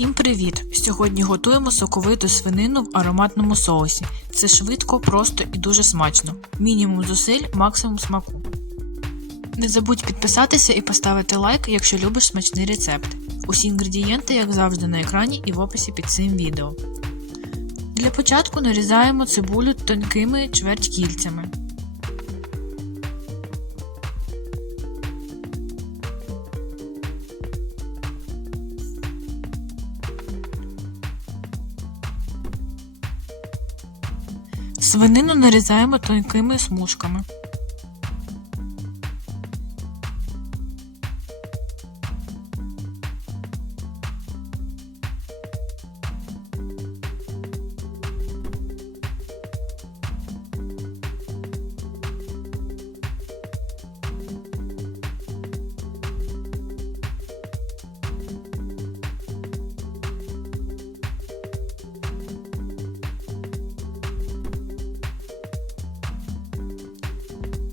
Всім привіт! Сьогодні готуємо соковиту свинину в ароматному соусі. Це швидко, просто і дуже смачно. Мінімум зусиль, максимум смаку. Не забудь підписатися і поставити лайк, якщо любиш смачний рецепт. Усі інгредієнти, як завжди, на екрані і в описі під цим відео. Для початку нарізаємо цибулю тонкими чверть кільцями. Свинину нарізаємо тонкими смужками.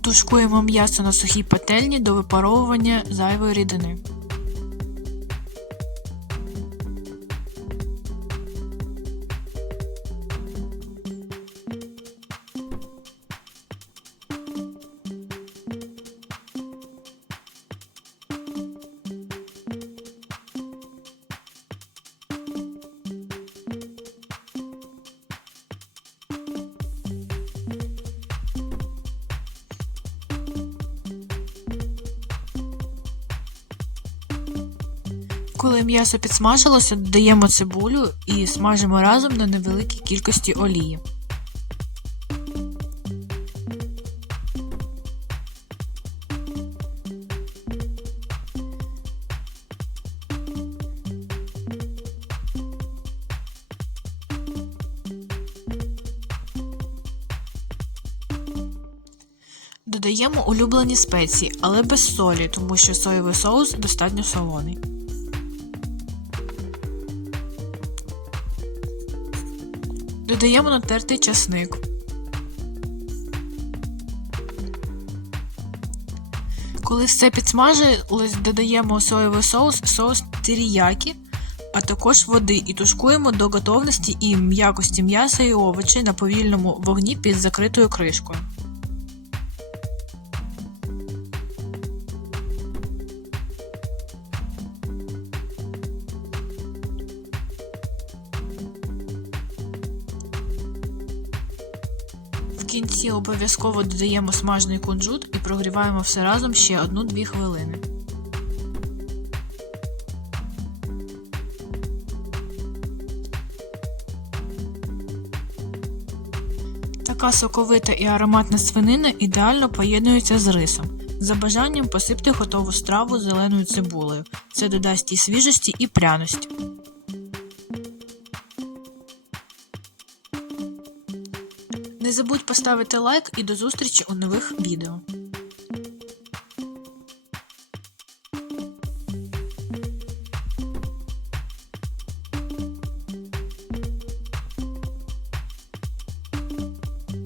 Тушкуємо м'ясо на сухій пательні до випаровування зайвої рідини. Коли м'ясо підсмажилося, додаємо цибулю і смажимо разом на невеликій кількості олії. Додаємо улюблені спеції, але без солі, тому що соєвий соус достатньо солоний. Додаємо натертий часник. Коли все підсмажилось, додаємо соєвий соус, соус теріякі, а також води і тушкуємо до готовності і м'якості м'яса і овочі на повільному вогні під закритою кришкою. Кінці обов'язково додаємо смажений кунжут і прогріваємо все разом ще 1-2 хвилини. Така соковита і ароматна свинина ідеально поєднується з рисом. За бажанням посипте готову страву зеленою цибулею. Це додасть і свіжості, і пряності. Не забудь поставити лайк і до зустрічі у нових відео.